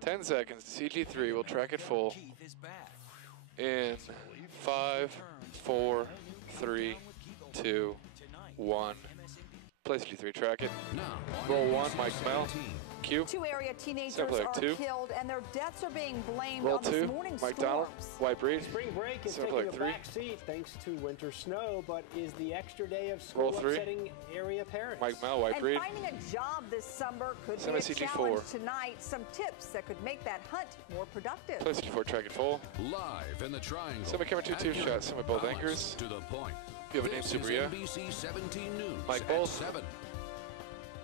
10 seconds. CG3 will track it full. In 5, 4, 3, 2, 1. Play CG3, track it. Roll 1, Mike Mel. Q. 2 area teenagers are killed, and their deaths are being blamed Roll on this 2, morning's Mike Donald. White breed. Spring break is taking a back seat thanks to winter snow, but is the extra day of school upsetting area parents? Mike Mel, white breed. And finding a job this summer could be a CG4. challenge tonight. Some tips that could make that hunt more productive. Play CG4, track it full. Live in the triangle. Semi-camera 2-2 shot, semi-both anchors. To the point. You have a name, Superia. NBC 17 News. Mike Bolt. 7.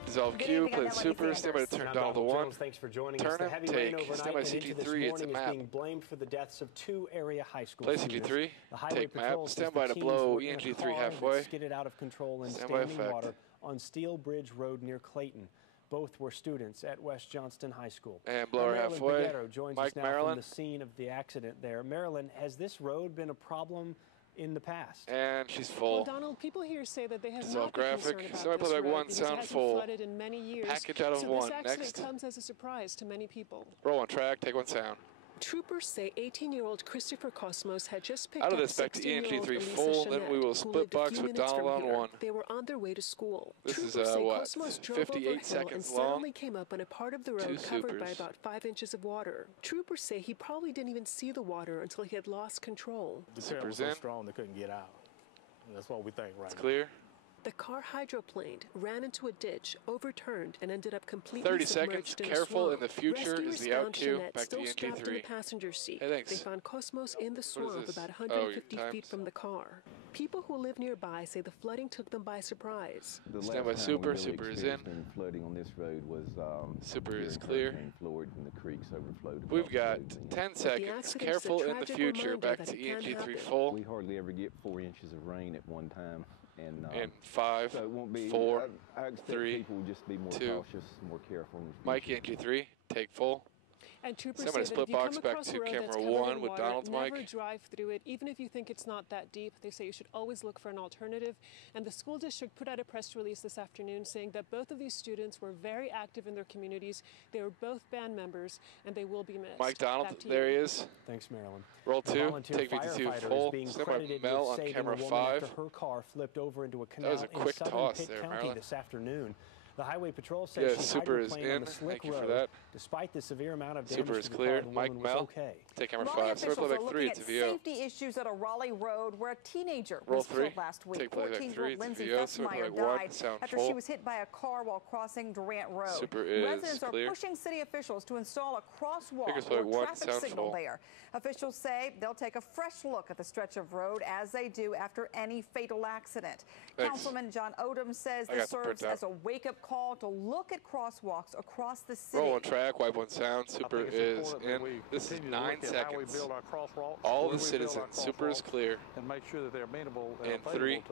Dissolve Q, play Super, stand by to turn Donald to 1. Thanks for joining us. The heavy rain overnight stand by CG3, it's a map. Being blamed for the deaths of 2 area high school Play CG3, take map, stand by to blow ENG3 halfway. Skidded out of control in standing water on Steel Bridge Road near Clayton. Both were students at West Johnston High School. And blower halfway. Joins us now from the scene of the accident there. Marilyn, has this road been a problem in the past? And she's full. Well, Donald, people here say that they have Dissolve not been graphic. concerned Somebody about this play road one, sound because it full. hasn't flooded in many years. Package out of so 1. This accident Next. comes as a surprise to many people. Roll 1 track, take 1 sound. Troopers say 18-year-old Christopher Cosmos had just picked out of up this back to 16-year-old ENG3 Elisa full, Jeanette, then we will split box with Donald on 1. They were on their way to school. This Troopers is say what, Cosmos drove 58 over a hill seconds and long. suddenly came up on a part of the road covered by about 5 inches of water. Troopers say he probably didn't even see the water until he had lost control. The current was so strong they couldn't get out. That's what we think right now. It's clear. The car hydroplaned, ran into a ditch, overturned, and ended up completely 30 submerged seconds. in Careful a in the future is the out cue. Back to still strapped in the ENG3. passenger seat. Hey, thanks. They found Cosmos in the swamp about 150 feet from the car. People who live nearby say the flooding took them by surprise. Stand by Super. Super is in. Flooding on this road was Super is clear. Floyd and the creeks overflowed. We've got 10 seconds. Careful in the future. Back to ENG3 full. We hardly ever get 4 inches of rain at one time. And 5, so it won't be, 4, I expect 3, people will just be more 2, cautious, more careful. Mike ENG3, take full. And troopers Somebody say that split if you box come back across to a road camera that's covered 1 in with water, Donald's never mic. drive through it, even if you think it's not that deep. They say you should always look for an alternative. And the school district put out a press release this afternoon saying that both of these students were very active in their communities. They were both band members, and they will be missed. Mike Donald, there he is. Thanks, Marilyn. Roll 2, take VT2 full. Stand by Mel on camera 5. Her car flipped over into a canal that was a quick in toss Pitt there, County Marilyn. this afternoon. The Highway Patrol says she Super is hydroplaned on in. the slick Thank you road. for that. Despite the severe amount of damage Super to is the clear. car, the Mike woman Mel, was okay. take camera Raleigh 5. officials Somebody are play back 3, looking it's at a VO. safety issues at a Raleigh road where a teenager Roll was 3, killed last week. take play back 3, 14-year-old it's a Lindsay VO. Fessmeyer Somebody play 1, died sound after full. she was hit by a car while crossing Durant Road. Super is Residents are clear. pushing city officials to install a crosswalk Figures play or 1, traffic sound signal full. there. Officials say they'll take a fresh look at the stretch of road as they do after any fatal accident. Thanks. Councilman John Odom says I this got the serves printout. as a wake-up call to look at crosswalks across the city. Roll 1 track, wipe 1 sound. Super is in. This is 9 seconds. All the citizens. Super is clear. And make sure that they're amenable In 3,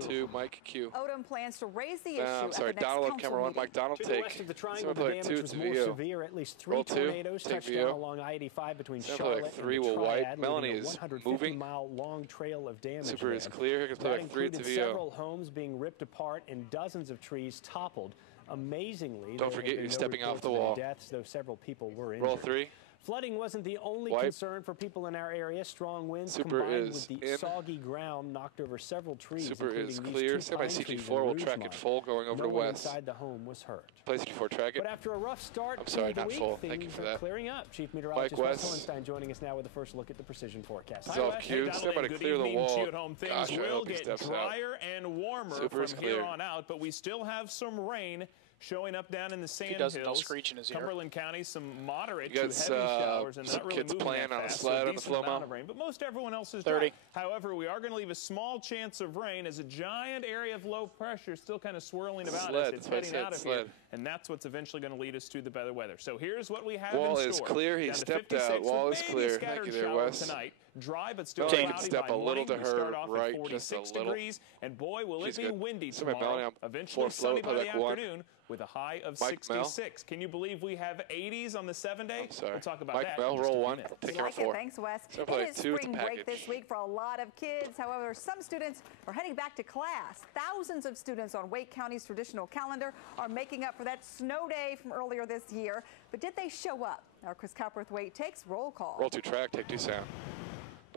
2, Mike Q. Odom plans to raise the issue I'm sorry, at the next Donald on council camera 1. meeting. Mike Donald, To take. the west of the triangle, the Somebody play damage 2, was it's a more VO. severe. At least 3 Roll 2, tornadoes take touched VO. down along I-85 between Somebody play Charlotte 3 and the will wipe. Triad, Melanie leaving a is 150-mile long trail of damage. Super is there. clear. Here comes play That back 3, it's a included VO. several homes being ripped apart and dozens of trees toppled. Amazingly, Don't there forget have been you're no stepping off reports the of any wall. deaths, though several people were injured. Roll 3. Flooding wasn't the only Wipe. concern for people in our area. Strong winds Super combined is with the in. soggy ground knocked over several trees. Super is including clear. these two Stand by pine trees CG4 in will track Rougemont. it full going over No to one West. inside the home was hurt. Play CG4, track it. But after a rough start I'm sorry, to the not week, full. Thank you things for are that. clearing up. Chief Meteorologist Mike Wes West. Hohenstein joining us now with a first look at the precision forecast. Dissolve Q. Stand by to clear the wall. To you at home. Things Gosh, I will hope he get steps out. drier and warmer Super is from clear. here on out, but we still have some rain showing up down in the sand hills. Screech in his ear. Cumberland County, some moderate You to got, heavy showers, and some not really kids moving playing that on a fast, sled so on the decent amount slow-mo. of rain, but most everyone else is 30. dry. However, we are going to leave a small chance of rain as a giant area of low pressure still kind of swirling about Sled, us. that's It's what I heading said, out of sled. here, and that's what's eventually going to lead us to the better weather. So here's what we have Wall in is store. clear. He Down to stepped 56 out. Wall with is maybe clear. Thank scattered you there, showers Wes. tonight. Dry, but still Melanie cloudy can step by a little morning. to We start her off right, at 46 just a little. degrees, and boy, will She's it be good. windy So Melanie tomorrow. on Eventually fourth float, sunny by the playback one. afternoon with a high of Mike 66. Can you believe we have 80s on the 7-day? I'm sorry. We'll talk about Mike that Bell, in just a roll few one. minutes. Take We care like of 4. it. Thanks, Wes. So It play is 2 with the spring break package. this week for a lot of kids. However, some students are heading back to class. Thousands of students on Wake County's traditional calendar are making up for that snow day from earlier this year. But did they show up? Our Chris Copperth Wake takes roll call. Roll 2 track, take 2 sound.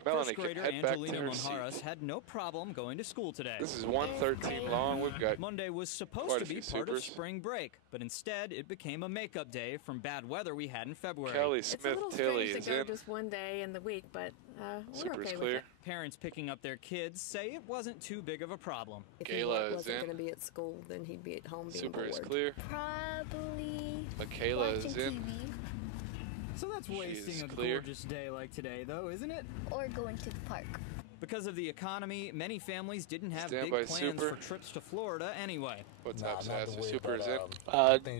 Melanie First can grader head back to Angelina her seat. Monjaras had no problem going to school today. This is 1:13 long. We've got Monday was supposed quite to a be few part of supers. spring break, but instead it became a makeup day from bad weather we had in February. Kelly It's a Smith little Tilly strange is to go in. just one day in the week, but we're Super okay is with clear. it. Parents picking up their kids say it wasn't too big of a problem. If Gayla he is wasn't in. going to be at school, then he'd be at home being Super bored. is clear. Probably Michaela is watching in. TV So that's wasting She's a clear. gorgeous day like today, though, isn't it? or going to the park. Because of the economy, many families didn't have Stand big by plans Super. for trips to Florida anyway. What's up, Sassy? Super is in.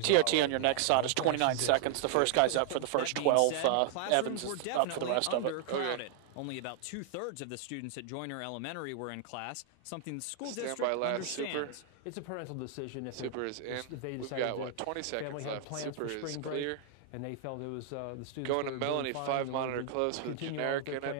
TRT on your next shot is 29 seconds. The first guy's up for the first That being 12. said, classrooms Evans were is up for the definitely rest of it. undercrowded. Only about 2/3 of the students at Joyner Elementary were in class, something the school Stand district by last, Super. understands. It's a parental decision. If Super is in. if they We've decided got, the what, 20 seconds family had left. plans Super for is spring break, clear. and they felt it was the students Going to were doing Melanie, fine 5 and wanted monitor to close with a continue on generic with in their it.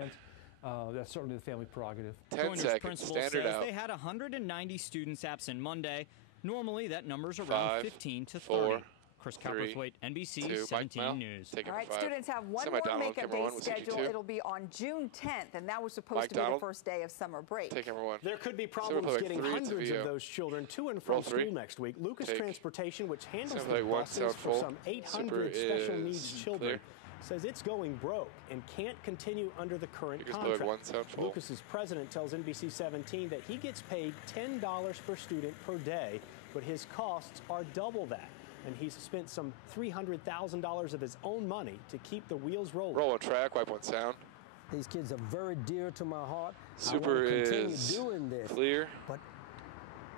plans. That's certainly the family prerogative. 10 Joyner's seconds, principal standard says out. they had 190 students absent Monday. Normally, that number's around 5, 15 to 4, 30. Chris 3, Copperthwaite, NBC 2, Mike 17 Mel. News. Take it All for right, 5. students have one Semi more Donald, makeup camera day 1 with scheduled. 62. It'll be on June 10th, and that was supposed Mike to be Donald. the first day of summer break. Take camera 1. There could be Super problems play getting 3 to hundreds VO. of those children to and Roll from 3. school next week. Lucas Take. Transportation, which handles Super play the 1, buses sound for full. some 800 Super special is needs children, clear. says it's going broke and can't continue under the current Lucas play contract. 1, sound full. Lucas's president tells NBC 17 that he gets paid $10 per student per day, but his costs are double that. And he's spent some $300,000 of his own money to keep the wheels rolling. Roll 1 track, wipe 1 sound. These kids are very dear to my heart. Super I want to continue is doing this, clear. but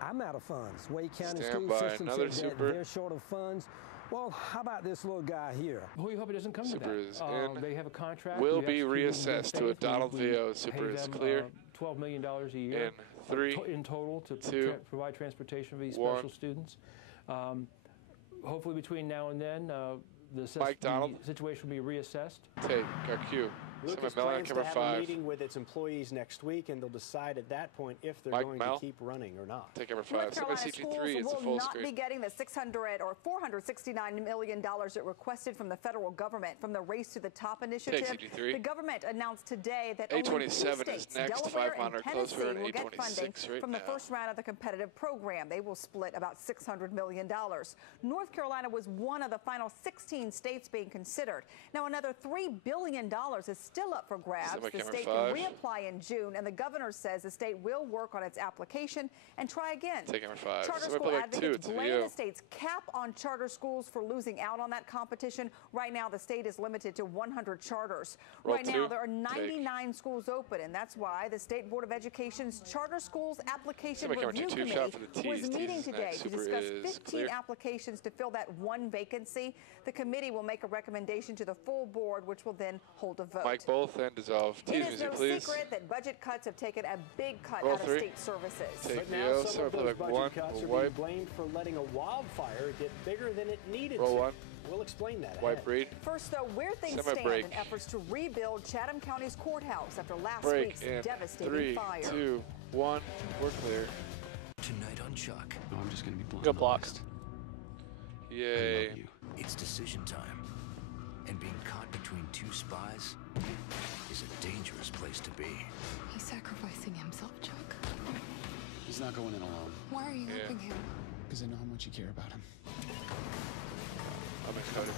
I'm out of funds. Wake County Stand School by System another said that super. they're short of funds. Well, how about this little guy here? We hope it doesn't come Super to is that. in. They have a contract. Will We be execute in good reassessed to a faith. Donald We VO. pay Super is them, clear. $12 million a year In 3, in total to 2, provide transportation for these 1. special students. Hopefully between now and then, the Mike Donald. situation will be reassessed. Take our cue. Lucas Semi Melanie, plans to camera have 5. a meeting with its employees next week, and they'll decide at that point if they're Mike going Mel. to keep running or not. Take camera 5. North Semi Carolina CG3, schools it's a will full not screen. be getting the $469 million it requested from the federal government from the Race to the Top initiative. CG3. The government announced today that only 2 827 is states, next, Delaware 5 monitor and close. We're Tennessee, at will get funding 826 right from the now. first round of the competitive program. They will split about $600 million. North Carolina was one of the final 16 states being considered. Now another $3 billion is still up for grabs. Semi The camera state 5. can reapply in June, and the governor says the state will work on its application and try again. Take camera 5. Charter Semi school play like 2. advocates It's a blame VO. the state's cap on charter schools for losing out on that competition. Right now, the state is limited to 100 charters. Roll Right 2. now, there are 99 schools open, and that's why the State Board of Education's Charter Schools Application Semi camera Review 2 shot Committee for the was T's. meeting T's today next. to Super discuss is 15 clear. applications to fill that one vacancy. The committee will make a recommendation to the full board, which will then hold a vote. Mike both and dissolve. It T's is music, no please. secret that budget cuts have taken a big cut Roll out of 3. state services. Take But now VO. some Semi of play those like budget 1. cuts We'll are being wipe. blamed for letting a wildfire get bigger than it needed Roll to. 1. We'll explain that Wipe ahead. breed. First, though, where things Semi-break. stand in efforts to rebuild Chatham County's courthouse after last Break week's in devastating 3, fire. 2, 1. We're clear. Tonight on Chuck. No, I'm just going to be blunt. Good blocks. Yay. It's decision time. And being caught between 2 spies is a dangerous place to be. He's sacrificing himself, Chuck. He's not going in alone. Why are you helping him? Because I know how much you care about him. I'm excited.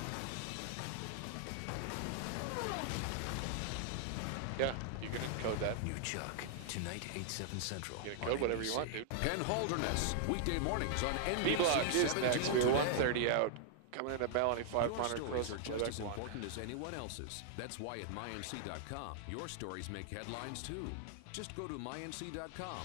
Yeah, you can encode that. New Chuck. Tonight, 8/7 Central. You can encode whatever you want, dude. Penn Holderness, weekday mornings on B NBC block is 17 next. We were today. 130 out. Coming into Melanie, 5 Your monitor stories close. are just as important as anyone else's. That's why at mync.com, your stories make headlines too. Just go to mync.com.